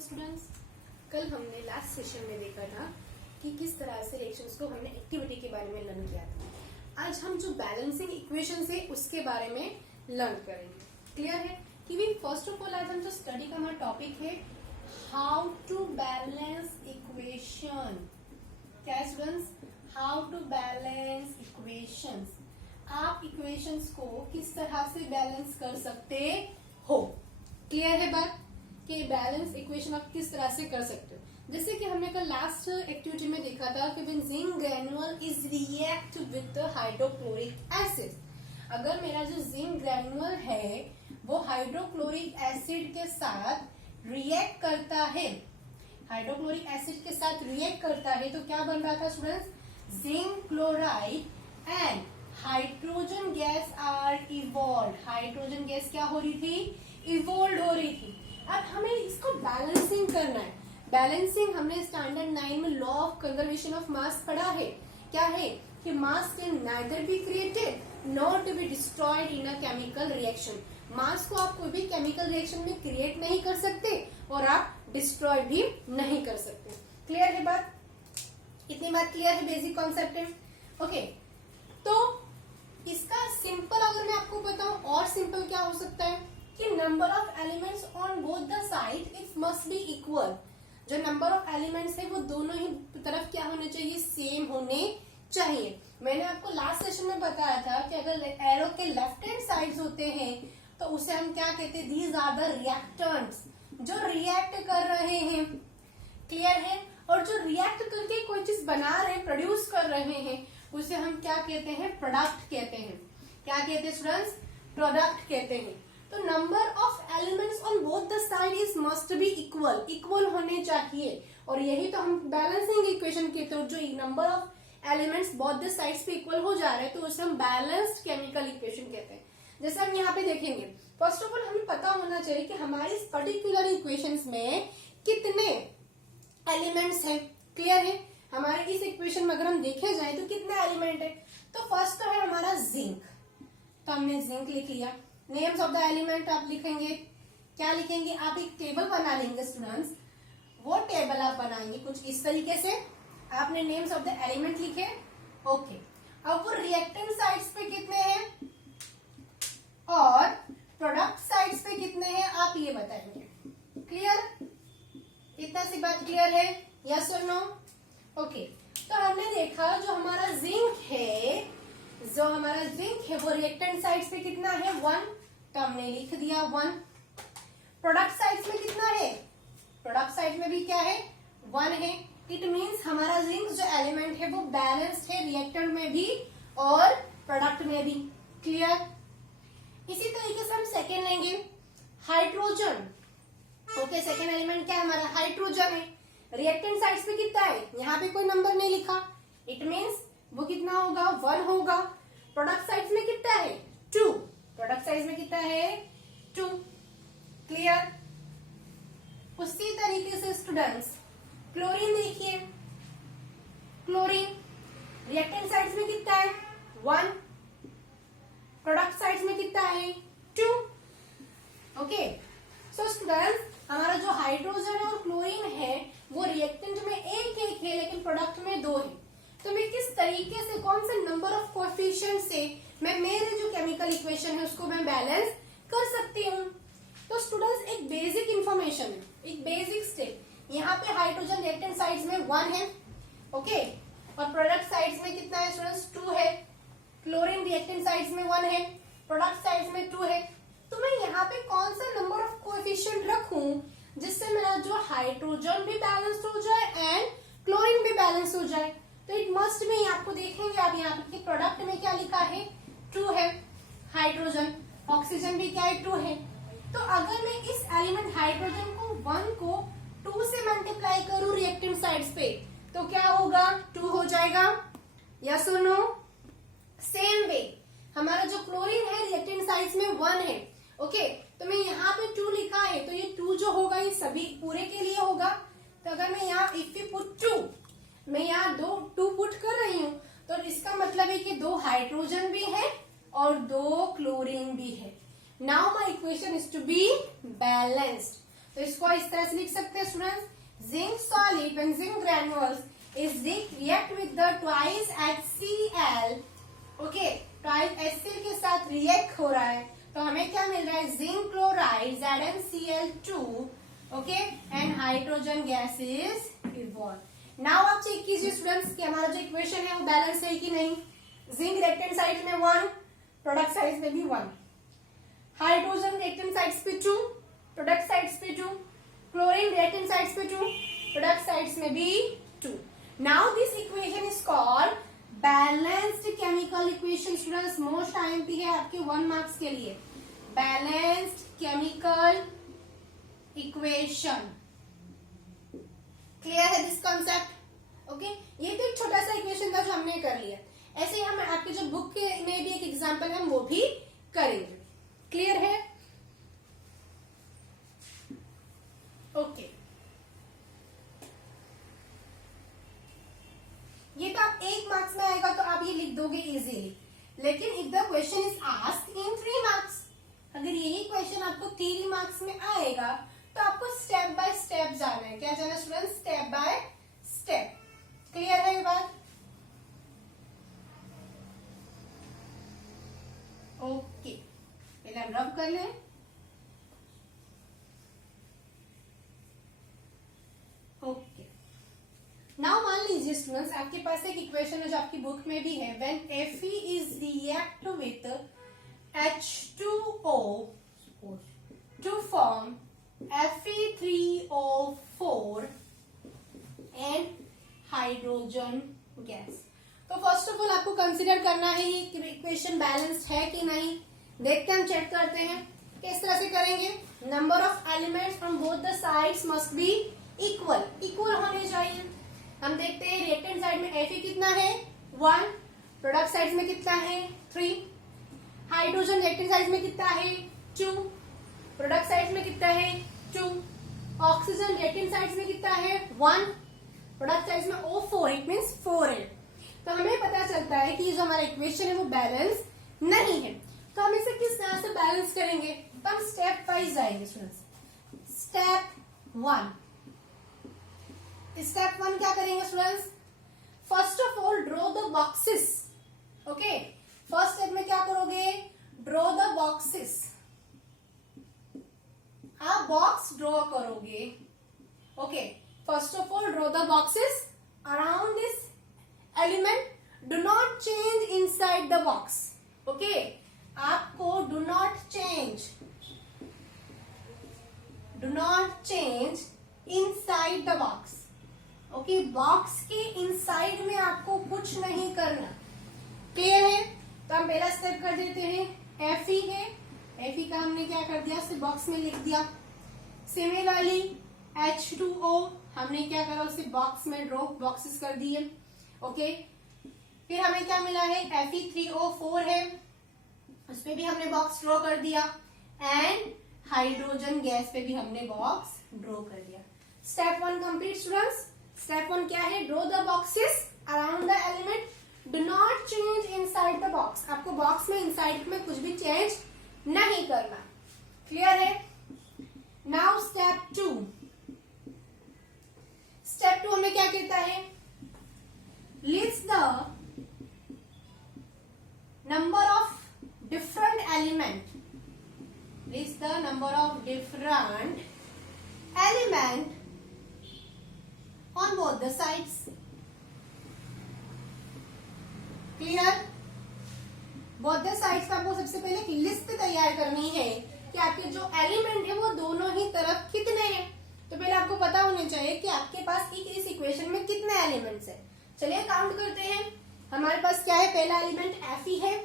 Students, कल हमने last session में देखा था कि किस तरह से रिएक्शंस को हमने एक्टिविटी के बारे में लर्न किया था। आज हम जो बैलेंसिंग इक्वेशंस है उसके बारे में लर्न करेंगे। क्लियर है कि भी फर्स्ट ऑफ ऑल आज हम जो स्टडी का हमारा टॉपिक है हाउ टू बैलेंस इक्वेशन। क्या है students? How to balance equations. आप इक्वेशंस को किस तरह से बैलेंस कर सकते हो। क्लियर है बात कि बैलेंस इक्वेशन आप किस तरह से कर सकते हो। जैसे कि हमने कल लास्ट एक्टिविटी में देखा था कि when zinc granule is react with hydrochloric acid. अगर मेरा जो जिंक ग्रैन्युल है वो हाइड्रोक्लोरिक एसिड के साथ रिएक्ट करता है, हाइड्रोक्लोरिक एसिड के साथ रिएक्ट करता है तो क्या बन रहा था students? Zinc chloride and hydrogen gas are evolve. Hydrogen gas क्या हो रही थी? इवॉल्व हो रही थी। अब हमें इसको बैलेंसिंग करना है। बैलेंसिंग हमने स्टैंडर्ड 9 में law of conservation of mass पढ़ा है। क्या है कि mass can neither be created not to be destroyed in a chemical reaction. Mass को आप कोई भी केमिकल रिएक्शन में क्रिएट नहीं कर सकते और आप डिस्ट्रॉय भी नहीं कर सकते। क्लियर है बात? इतनी बात क्लियर है? बेसिक कॉन्सेप्ट है। ओके, तो इसका सिंपल अगर मैं आपको बताऊं और सिंपल क्या हो सकता है कि number of elements on both the side it must be equal. जो नंबर ऑफ एलिमेंट्स है वो दोनों ही तरफ क्या होने चाहिए? सेम होने चाहिए। मैंने आपको लास्ट सेशन में बताया था कि अगर एरो के लेफ्ट हैंड साइड्स होते हैं तो उसे हम क्या कहते हैं? दीज आर द रिएक्टेंट्स, जो रिएक्ट कर रहे हैं। क्लियर है? और जो रिएक्ट करके कोई चीज बना रहे हैं, प्रोड्यूस कर रहे हैं, उसे हम क्या कहते हैं? प्रोडक्ट कहते हैं। क्या कहते हैं स्टूडेंट्स? प्रोडक्ट कहते हैं। तो number of elements on both the side is must be equal, equal होने चाहिए। और यही तो हम बैलेंसिंग इक्वेशन कहते हैं। जो number of elements both the sides पे इक्वल हो जा रहे हैं तो उसे हम बैलेंस्ड केमिकल इक्वेशन कहते हैं। जैसे हम यहाँ पे देखेंगे, फर्स्ट ऑफ ऑल हमें पता होना चाहिए कि हमारी इस पर्टिकुलर इक्वेशंस में कितने एलिमेंट्स हैं। क्लियर है? हमारे इस इक्वेशन में अगर हम देखे जाए तो कितने एलिमेंट है? तो फर्स्ट तो है हमारा जिंक, तो हमने जिंक लिख लिया। नेम्स ऑफ द एलिमेंट आप लिखेंगे, क्या लिखेंगे? आप एक टेबल बना लेंगे स्टूडेंट्स। वो टेबल आप बनाएंगे कुछ इस तरीके से। आपने नेम्स ऑफ द एलिमेंट लिखे। ओके, अब वो रिएक्टेंट साइड्स पे कितने हैं और प्रोडक्ट साइड्स पे कितने हैं आप ये बताएंगे। क्लियर? इतना सी बात क्लियर है? यस और नो? ओके, तो हमने देखा जो हमारा जिंक है, वो रिएक्टेंट साइड्स पे कितना है? 1, तो हमने लिख दिया 1। प्रोडक्ट साइड्स में कितना है? प्रोडक्ट साइड में भी क्या है? 1 है। इट मींस हमारा जिंक जो एलिमेंट है वो बैलेंस्ड है, रिएक्टेंट में भी और प्रोडक्ट में भी। क्लियर? इसी तरीके से हम सेकेंड लेंगे, हाइड्रोजन। ओके, सेकेंड एलिमेंट क्या है हमारा? हाइड्रोजन है। रिएक्टेंट साइड्स पे कितना है? यहाँ पे कोई नंबर नहीं लिखा। इट मींस वो कितना होगा? 1 होगा। प्रोडक्ट साइड्स में कितना है? 2। प्रोडक्ट साइड में कितना है? 2। क्लियर? उसी तरीके से स्टूडेंट्स क्लोरीन देखिए। क्लोरीन रिएक्टेंट साइड्स में कितना है? 1। प्रोडक्ट साइड्स में कितना है? 2। ओके, सो स्टूडेंट्स हमारा जो हाइड्रोजन और क्लोरीन है वो रिएक्टेंट में एक है लेकिन प्रोडक्ट में 2 है। तो मैं किस तरीके से, कौन से नंबर ऑफ कोएफिशिएंट से मैं मेरे जो केमिकल इक्वेशन है उसको मैं बैलेंस कर सकती हूँ। तो स्टूडेंट्स एक बेसिक इंफॉर्मेशन है, एक बेसिक स्टेप। यहाँ पे हाइड्रोजन रिएक्टेंट साइड्स में 1 है। ओके, और प्रोडक्ट साइड्स में कितना है स्टूडेंट्स? 2 है। क्लोरीन रिएक्टेंट साइड्स में 1 है, प्रोडक्ट साइड्स में 2 है। तो मैं यहाँ पे कौन सा नंबर ऑफ कोएफिशिएंट रखूं जिससे मेरा जो हाइड्रोजन भी बैलेंस्ड हो जाए एंड क्लोरीन भी बैलेंस हो जाए? तो इट मस्ट बी, आपको देखेंगे आप यहाँ पे प्रोडक्ट में क्या लिखा है? 2 है हाइड्रोजन, ऑक्सीजन भी क्या है? 2 है। तो अगर मैं इस एलिमेंट हाइड्रोजन को 1 को 2 से मल्टीप्लाई करूं रिएक्टेंट साइड्स पे तो क्या होगा? 2 हो जाएगा। यस और नो? सेम वे हमारा जो क्लोरीन है रिएक्टेंट साइड्स में 1 है। ओके, तो मैं यहाँ पे 2 लिखा है तो ये 2 जो होगा ये सभी पूरे के लिए होगा। तो अगर मैं यहाँ इफ यू पुट 2, मैं यहाँ 2 पुट कर रही हूँ तो इसका मतलब है कि 2 हाइड्रोजन भी है और 2 क्लोरीन भी है। Now my equation is to be balanced. तो इसको इस तरह से लिख सकते हैं students, zinc solid when zinc granules is react with the twice HCl, okay, twice HCl के साथ रिएक्ट हो रहा है, तो हमें क्या मिल रहा है, zinc chloride ZnCl2, okay, and hydrogen gas is evolve. Now आप चेक कीजिए स्टूडेंट्स कि हमारा जो इक्वेशन है वो बैलेंस है कि नहीं। जिंक रिएक्टेंट साइड में 1, प्रोडक्ट साइड में भी 1, हाइड्रोजन रिएक्टेंट साइड्स पे 2, प्रोडक्ट साइड्स पे 2, क्लोरीन रिएक्टेंट साइड्स पे 2, प्रोडक्ट साइड्स में भी 2। Now this equation is called balanced chemical equation. Students most IMP है आपके 1 मार्क्स के लिए, बैलेंस्ड केमिकल इक्वेशन। क्लियर है दिस कॉन्सेप्ट, ओके। ये तो एक छोटा सा इक्वेशन था जो हमने कर लिया। ऐसे ही हम आपके जो बुक में भी एक एग्जांपल है हम वो भी करेंगे। क्लियर है, ओके। ये तो आप 1 मार्क्स में आएगा तो आप ये लिख दोगे इजीली, लेकिन if the question is asked in 3 marks, अगर यही क्वेश्चन आपको 3 मार्क्स में आएगा तो आपको स्टेप बाय स्टेप जाना है। क्या जाना है student, step by step. Clear है ये बात, ओके। पहले हम रब कर लें, ओके। नाउ मान लीजिए स्टूडेंट्स आपके पास एक इक्वेशन है जो आपकी बुक में भी है, when Fe is react with H2O to form Fe3O4 and hydrogen gas. तो फर्स्ट ऑफ ऑल आपको कंसीडर करना है ये इक्वेशन बैलेंस्ड है कि नहीं। देख के हम चेक करते हैं किस तरह से करेंगे। Number of elements from both the sides must be equal, equal होने चाहिए। हम देखते हैं रिएक्टेंट साइड में Fe कितना है 1, प्रोडक्ट साइड में कितना है 3, हाइड्रोजन रिएक्टेंट साइड में कितना है 2, प्रोडक्ट साइड में कितना है 2, ऑक्सीजन रिएक्टेंट साइड में कितना है 1, प्रोडक्ट साइड में O4, इट मींस 4 है। तो हमें पता चलता है कि ये जो हमारा इक्वेशन है वो बैलेंस नहीं है। तो हम इसे किस तरह से बैलेंस करेंगे, तो हम स्टेप वाइज जाएंगे स्टूडेंट्स। स्टेप 1 क्या करेंगे students, first of all draw the boxes, okay. First step में क्या करोगे, ड्रॉ द बॉक्सेस, आप बॉक्स ड्रॉ करोगे, okay. First of all draw the boxes around this element, do not change inside the box, okay. आपको do not change inside the box, okay. Box के inside में आपको कुछ नहीं करना। Clear है, तो हम पहला स्टेप कर देते हैं। Fe है, Fe का हमने क्या कर दिया, उसे बॉक्स में लिख दिया। सिमिलरली H2O हमने क्या करा, उसे बॉक्स में ड्रॉ, बॉक्सेस कर दिए, ओके। फिर हमें क्या मिला है, Fe3O4 है, उस पे भी हमने बॉक्स ड्रॉ कर दिया, एंड हाइड्रोजन गैस पे भी हमने बॉक्स ड्रॉ कर दिया। Step 1 complete students. स्टेप 1 क्या है, draw the boxes around the element, do not change inside the box. आपको बॉक्स में इनसाइड में कुछ भी चेंज नहीं करना। क्लियर है, नाउ स्टेप 2। स्टेप 2 हमें क्या कहता है, list the number of different element, list the number of different element on both the sides. Clear? both the sides का आपको सबसे पहले एक लिस्ट तैयार करनी है कि आपके जो एलिमेंट है वो दोनों ही तरफ कितने हैं। तो पहले आपको पता होना चाहिए कि आपके पास इस इक्वेशन में कितने एलिमेंट्स हैं। चलिए काउंट करते हैं। हमारे पास क्या है, पहला एलिमेंट Fe है,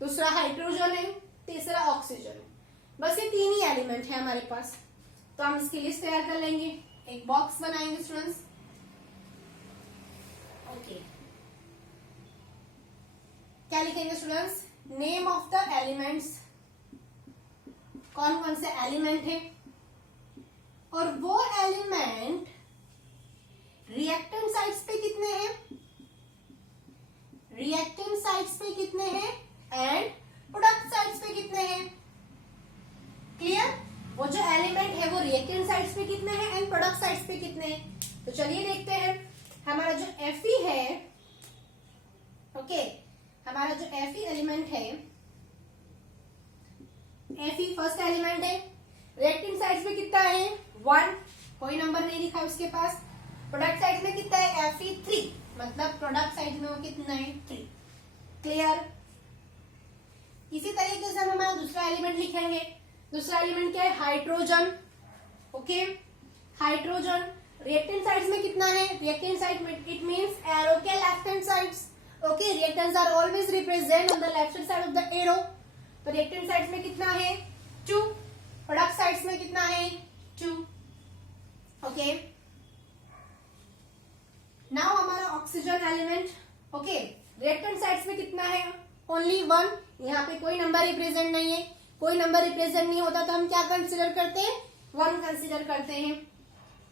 दूसरा हाइड्रोजन है, तीसरा ऑक्सीजन है। बस ये 3 ही एलिमेंट है हमारे पास। तो हम इसकी लिस्ट तैयार कर लेंगे, एक बॉक्स बनाएंगे स्टूडेंट्स, ओके। क्या लिखेंगे students, name of the elements, कौन कौन से एलिमेंट है, और वो एलिमेंट रिएक्टेंट साइड्स पे कितने हैं, रिएक्टेंट साइड्स पे कितने हैं, एंड प्रोडक्ट साइड्स पे कितने हैं। क्लियर, वो जो एलिमेंट है वो रिएक्टेंट प्रोडक्ट साइड्स पे कितने हैं? तो चलिए देखते हैं। हमारा जो Fe है, ओके, हमारा जो Fe एलिमेंट है, Fe फर्स्ट एलिमेंट है, रिएक्टिंग साइड्स पे कितना है 1, कोई नंबर नहीं लिखा है उसके पास। प्रोडक्ट साइड में कितना है Fe3, मतलब प्रोडक्ट साइड में वो कितना है 3। क्लियर? इसी तरीके से हम हमारा दूसरा एलिमेंट लिखेंगे। दूसरा एलिमेंट क्या है? Hydrogen. Okay, hydrogen reactant sides में कितना है? रिएक्टेंट साइड में इट मींस एरो के left hand sides. Okay, reactants are always represent on the left hand side of the arrow. तो रिएक्टेंट साइड्स में कितना है 2, प्रोडक्ट साइड्स में कितना है 2। ओके, नाउ हमारा oxygen element, okay, reactant sides में कितना है ओनली 1, यहाँ पे कोई नंबर रिप्रेजेंट नहीं है। कोई नंबर रिप्रेजेंट नहीं होता तो हम क्या कंसिडर करते हैं 1 कंसिडर करते हैं।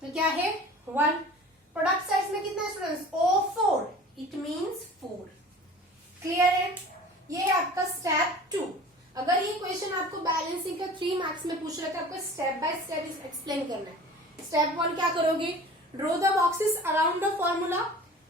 तो क्या है 1। प्रोडक्ट साइड्स में कितना है students O4, it means 4। Clear है? ये है आपका स्टेप 2। अगर ये क्वेश्चन आपको बैलेंसिंग का 3 मार्क्स में पूछ रहा है तो आपको स्टेप बाय स्टेप एक्सप्लेन करना है। स्टेप 1 क्या करोगे? Draw the boxes around the formula,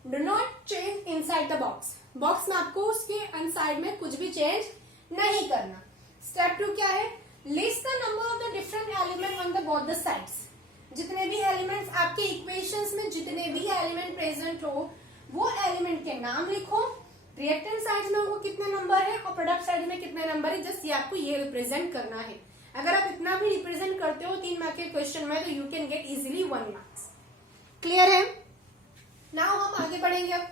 do not change inside the box. Box में आपको उसके अनसाइड में कुछ भी चेंज नहीं करना। स्टेप 2 क्या है? List the number of the different element on the both the sides. जितने भी एलिमेंट्स आपके इक्वेशंस में जितने भी एलिमेंट प्रेजेंट हो वो एलिमेंट के नाम लिखो। रिएक्टेंट साइड में वो कितने नंबर है और प्रोडक्ट साइड में कितने नंबर है, जस्ट ये आपको ये रिप्रेजेंट करना है। अगर आप इतना भी रिप्रेजेंट करते हो 3 मार्क के क्वेश्चन में तो you can get easily 1 marks. Clear है? नाउ हम आगे बढ़ेंगे। अब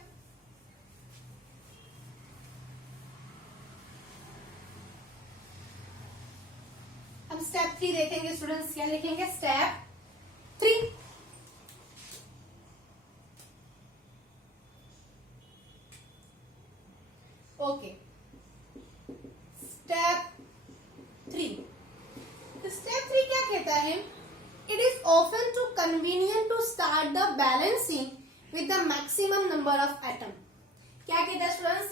हम स्टेप 3 देखेंगे स्टूडेंट्स। क्या देखेंगे? स्टेप 3। Okay, step 3। तो स्टेप 3 क्या कहता है? It is often too convenient to start the balancing with the maximum number of atom. क्या कहता है students?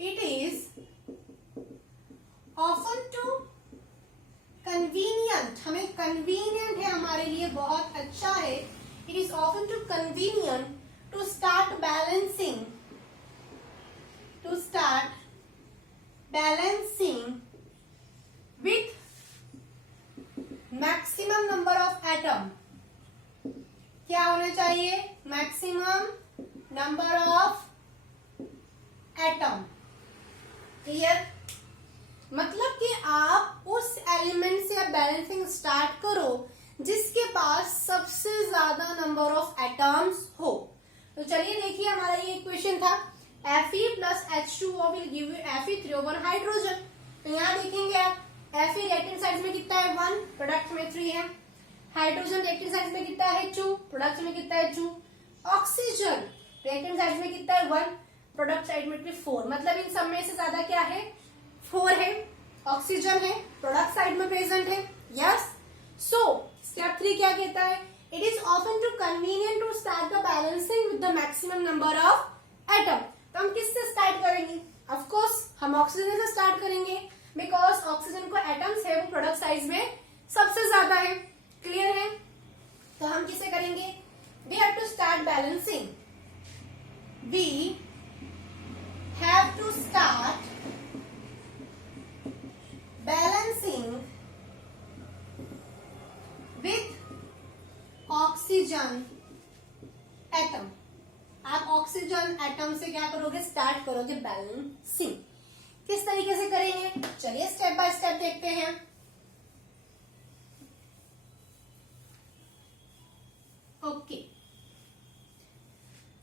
It is often too convenient, हमें कन्वीनियंट है हमारे लिए, बहुत अच्छा है। It is often too convenient to start balancing, to start balancing with maximum number of atom। क्या होना चाहिए? maximum number of atom। Clear? मतलब कि आप उस एलिमेंट से बैलेंसिंग स्टार्ट करो जिसके पास सबसे ज्यादा नंबर ऑफ एटम्स हो। तो चलिए देखिए, हमारा ये इक्वेशन था Fe plus H2O will give you Fe3O1 hydrogen. तो यहाँ देखेंगे आप Fe रिएक्टेंट साइड में कितना है 1, प्रोडक्ट में 3 है। हाइड्रोजन रिएक्टेंट साइड में कितना है 2, प्रोडक्ट में कितना है 2। ऑक्सीजन रिएक्टेंट साइड में कितना है 1, प्रोडक्ट साइड में 4। मतलब इन सब में से ज्यादा क्या है 4 है। ऑक्सीजन है, प्रोडक्ट साइड में प्रेजेंट है। यस, सो स्टेप 3 क्या कहता है? It is often too convenient to start the balancing with the maximum number of atom. तो हम किससे स्टार्ट करेंगे? ऑफ कोर्स हम ऑक्सीजन से स्टार्ट करेंगे, बिकॉज ऑक्सीजन को एटम्स है वो प्रोडक्ट साइज में सबसे ज्यादा है। क्लियर है? तो हम किसे करेंगे? We have to start balancing, we have to start balancing with oxygen atom. आप ऑक्सीजन एटम से क्या करोगे? स्टार्ट करोगे बैलेंसिंग। किस तरीके से करेंगे? चलिए स्टेप बाय स्टेप देखते हैं। ओके,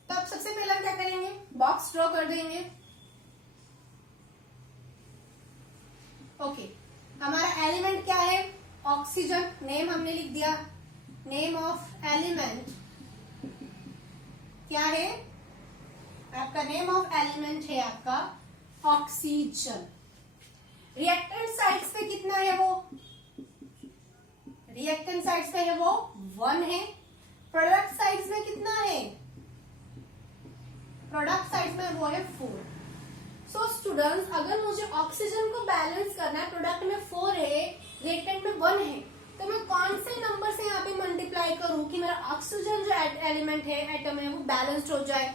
तो अब सबसे पहले हम क्या करेंगे? बॉक्स ड्रॉ कर देंगे। ओके, हमारा एलिमेंट क्या है? ऑक्सीजन। नेम हमने लिख दिया। नेम ऑफ एलिमेंट क्या है? आपका नेम ऑफ एलिमेंट है आपका ऑक्सीजन। रिएक्टेंट साइड्स पे कितना है वो? रिएक्टेंट साइड्स पे है वो 1 है। प्रोडक्ट साइड्स में कितना है? प्रोडक्ट साइड्स में वो है 4। सो स्टूडेंट्स, अगर मुझे ऑक्सीजन को बैलेंस करना है, प्रोडक्ट में 4 है, रिएक्टेंट में 1 है, तो मैं कौन से नंबर से यहाँ पे मल्टीप्लाई करूं कि मेरा ऑक्सीजन जो एलिमेंट है, एटम है, वो बैलेंस्ड हो जाए?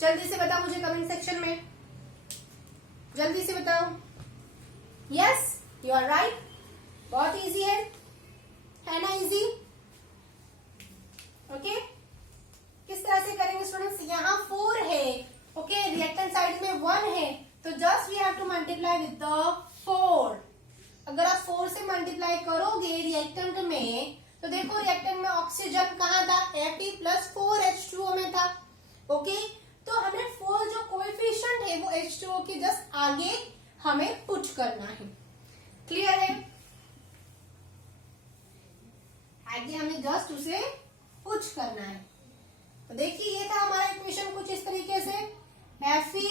जल्दी से बताओ मुझे कमेंट सेक्शन में, जल्दी से बताओ। यस, यू आर राइट, बहुत इजी है ना? Easy, okay. किस तरह से करेंगे स्टूडेंट्स? यहाँ 4 है, ओके, रिएक्टेंट साइड में 1 है, तो just we have to multiply with the 4। अगर आप 4 से मल्टीप्लाई करोगे रिएक्टेंट में, तो देखो रिएक्टेंट में ऑक्सीजन कहाँ था? Fe+4H2O में था, ओके। तो हमें 4 जो कोएफिशिएंट है वो H2O के जस्ट आगे हमें पुट करना है। क्लियर है? आगे हमें जस्ट उसे पुट करना है। तो देखिए ये था हमारा इक्वेशन कुछ इस तरीके से, Fe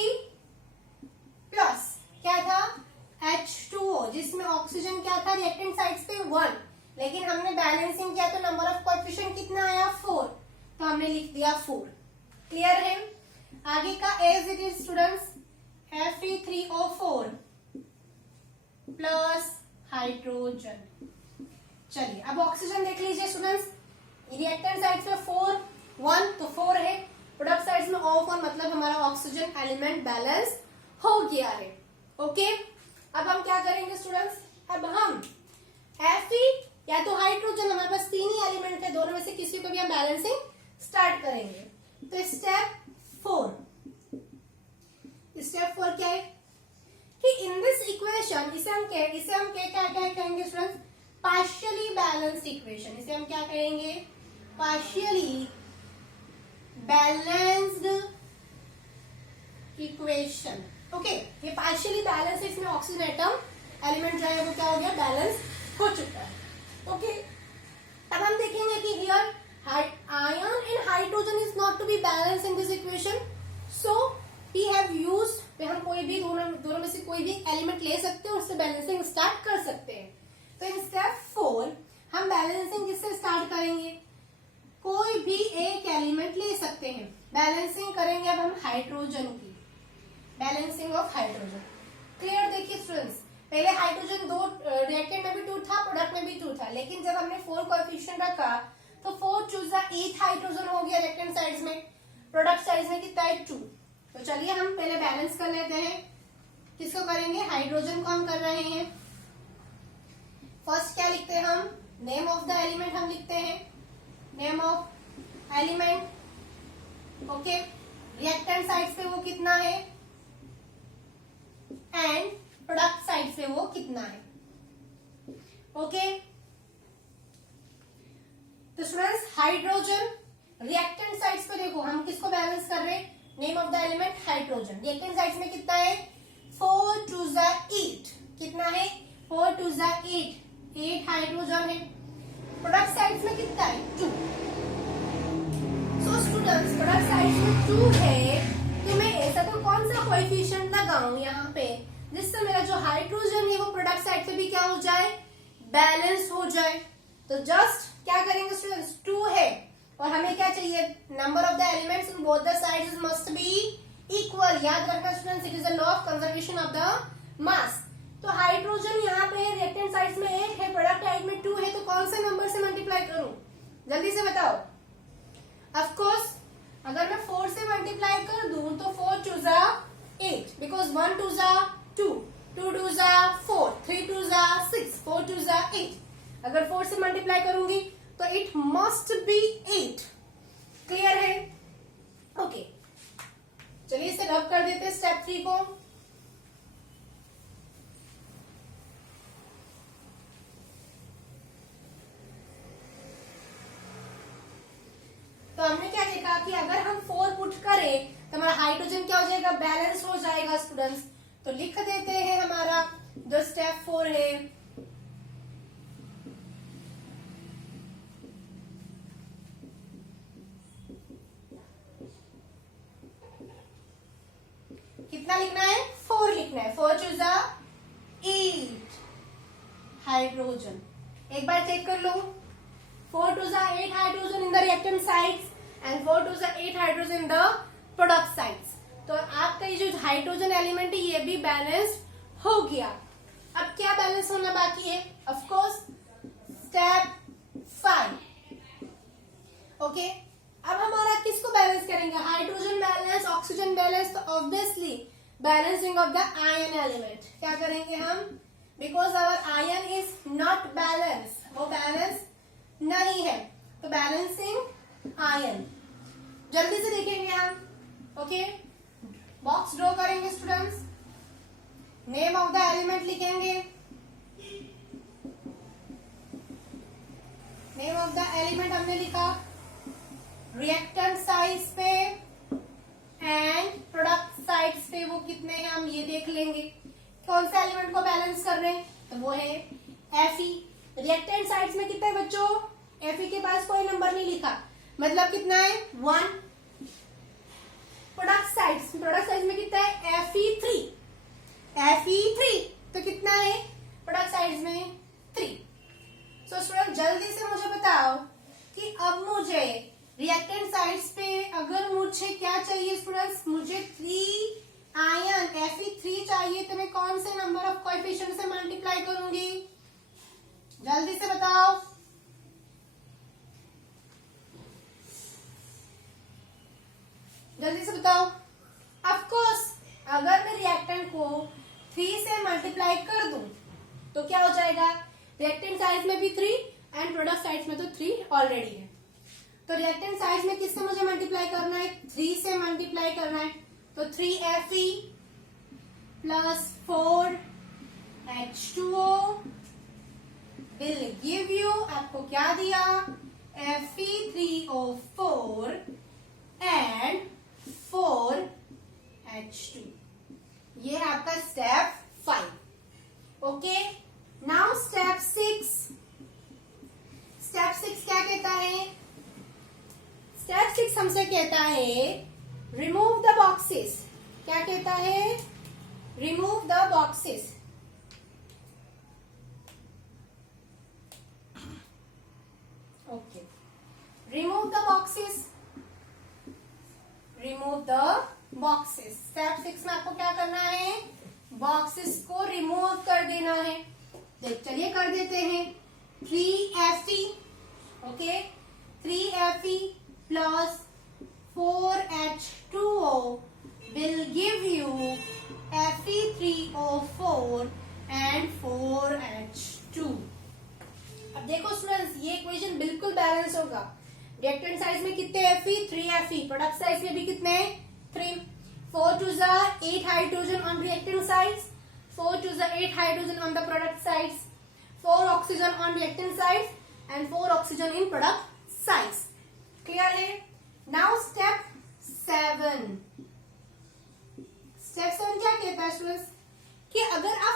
प्लस क्या था? H2O, जिसमें ऑक्सीजन क्या था रिएक्टेंट साइड्स पे 1, लेकिन हमने बैलेंसिंग किया तो नंबर ऑफ कोएफिशिएंट कितना आया? 4, तो हमने लिख दिया 4। क्लियर है? आगे का as it is students, Fe3O4 plus hydrogen. चलिए अब ऑक्सीजन देख लीजिए स्टूडेंट्स, रिएक्टेंट साइड्स पे 4, 1 तो 4 है, प्रोडक्ट साइड्स में O4, मतलब हमारा ऑक्सीजन एलिमेंट बैलेंस हो गया है, ओके। अब हम क्या करेंगे स्टूडेंट्स? अब हम Fe या तो हाइड्रोजन, हमारे पास 3 ही एलिमेंट है, दोनों में से किसी को भी हम बैलेंसिंग स्टार्ट करेंगे। तो स्टेप 4 क्या है कि इन दिस इक्वेशन इसे हम क्या कहेंगे स्टूडेंट्स? Partially balanced equation. इसे हम क्या कहेंगे? Partially balanced equation, okay. ये पार्शियली बैलेंस है, इसमें ऑक्सीजन एटम एलिमेंट जो है वो क्या हो गया? बैलेंस हो चुका है, ओके। अब हम देखेंगे कि here ion and hydrogen is not to be balance in this equation, so we have used, हम कोई भी दोनों में से कोई भी एलिमेंट ले सकते हैं और उससे बैलेंसिंग स्टार्ट कर सकते हैं। तो इन स्टेप 4 हम बैलेंसिंग किससे स्टार्ट करेंगे? कोई भी एक एलिमेंट ले सकते हैं, बैलेंसिंग करेंगे अब हम हाइड्रोजन की, बैलेंसिंग ऑफ हाइड्रोजन। क्लियर? देखिए स्टूडेंट्स, पहले हाइड्रोजन 2 रिएक्टेंट में भी 2 था, प्रोडक्ट में भी 2 था, लेकिन जब हमने 4 कोएफिशिएंट रखा तो 4 चूजा 8 हाइड्रोजन हो गया रिएक्टेंट साइड्स में, प्रोडक्ट साइड्स में कितना है? 2। तो चलिए हम पहले बैलेंस कर लेते हैं। किसको करेंगे? हाइड्रोजन को हम कर रहे हैं। फर्स्ट क्या लिखते हैं हम? नेम ऑफ द एलिमेंट हम लिखते हैं, name of element, okay. Reactant side पे वो कितना है एंड प्रोडक्ट साइड पे वो कितना है, ओके। तो स्टूडेंट्स हाइड्रोजन रिएक्टेंट साइड्स पे देखो हम किसको बैलेंस कर रहे हैं? Name of the element hydrogen. Reactant sides में कितना है? 4 2 8, कितना है? 4 2 8 हाइड्रोजन है। प्रोडक्ट साइड्स में कितना है? 2। सो स्टूडेंट्स प्रोडक्ट साइड्स में 2 है, तो मैं ऐसा तो कौन सा कोएफिशिएंट लगाऊं यहाँ पे जिससे मेरा जो हाइड्रोजन है वो प्रोडक्ट साइड पे भी क्या हो जाए? बैलेंस हो जाए। तो जस्ट क्या करेंगे स्टूडेंट्स? 2 है और हमें क्या चाहिए? Number of the elements in both the sides must be equal. याद रखना students, it is a law of conservation of the mass. तो हाइड्रोजन यहाँ पे है, रिएक्टेंट साइड्स में 8 है, प्रोडक्ट साइड में 2 है, तो कौन से नंबर से मल्टीप्लाई करूं? जल्दी से बताओ। ऑफ कोर्स अगर मैं 4 से मल्टीप्लाई कर दूं तो 4 2 8, बिकॉज 1 2 2, 2 2 4, 3 2 6, 4 2 8। अगर 4 से मल्टीप्लाई करूंगी तो इट मस्ट बी 8। क्लियर है? ओके, चलिए इसे रब कर देते हैं स्टेप 3 को। तो हमने क्या देखा कि अगर हम 4 पुट करें तो हमारा हाइड्रोजन क्या हो जाएगा? बैलेंस हो जाएगा स्टूडेंट्स। तो लिख देते हैं हमारा जो स्टेप 4 है, कितना लिखना है? 4 लिखना है। 4 2 8 हाइड्रोजन। एक बार चेक कर लो, 4 2 8 hydrogen in the reactant sides and 4 2 8 hydrogen in the product sides. तो आपका ये जो हाइड्रोजन एलिमेंट है ये भी बैलेंस्ड हो गया। अब क्या बैलेंस होना बाकी है? Of course step 5. ओके, अब हमारा किसको बैलेंस करेंगे? Hydrogen balance, oxygen balance. तो obviously balancing of the ion element क्या करेंगे हम? Because our ion is not balance, वो बैलेंस नहीं है, तो बैलेंसिंग आयन जल्दी से देखेंगे हम. ओके, बॉक्स ड्रॉ करेंगे students. Name of the element लिखेंगे. नेम ऑफ द एलिमेंट हमने लिखा. रिएक्टेंट साइज पे एंड प्रोडक्ट साइड्स पे वो कितने हैं हम ये देख लेंगे. कौन से एलिमेंट को बैलेंस कर रहे हैं? तो वो है Fe. रिएक्टेंट साइड्स में कितने बच्चों? Fe के पास कोई नंबर नहीं लिखा, मतलब कितना है? 1. प्रोडक्ट साइड्स में कितना है? Fe3. Fe3 तो कितना है प्रोडक्ट साइड्स में? 3. सो स्टूडेंट जल्दी से मुझे बताओ कि अब मुझे रिएक्टेंट साइड्स पे अगर मुझे क्या चाहिए स्टूडेंट्स? मुझे 3 आयन Fe3 चाहिए, तो मैं कौन से नंबर ऑफ कोएफिशिएंट से मल्टीप्लाई करूंगी? जल्दी से बताओ. जल्दी से बताओ. ऑफ कोर्स अगर मैं रिएक्टेंट को 3 से मल्टीप्लाई कर दूं तो क्या हो जाएगा? रिएक्टेंट साइड में भी 3 एंड प्रोडक्ट साइड में तो 3 ऑलरेडी है. तो रिएक्टेंट साइड में किससे मुझे मल्टीप्लाई करना है? 3 से मल्टीप्लाई करना है. तो 3Fe plus 4H2O will give you, आपको क्या दिया? Fe3O4 and 4H2. ये है आपका step 5. Okay, now step 6. Step 6 क्या कहता है? स्टेप 6 हमसे कहता है रिमूव द बॉक्सेस. क्या कहता है? Remove the boxes. Okay, remove the boxes. Remove the boxes. Step 6 में आपको क्या करना है? बॉक्सेस को रिमूव कर देना है. चलिए कर देते हैं. 3Fe. Okay, 3Fe plus 4H2O will give you Fe3O4 and 4H2. अब देखो स्टूडेंट्स, ये इक्वेशन बिल्कुल बैलेंस होगा. रिएक्टेंट साइड में कितने Fe? 3Fe. प्रोडक्ट साइड में भी कितने? 3. 4 to the 8 hydrogen on reactant sides, 4 to the 8 hydrogen on the product sides, 4 oxygen on reactant sides and 4 oxygen in product sides. Clear है? Now step 7. Step 7 क्या कहता है students? कि अगर आप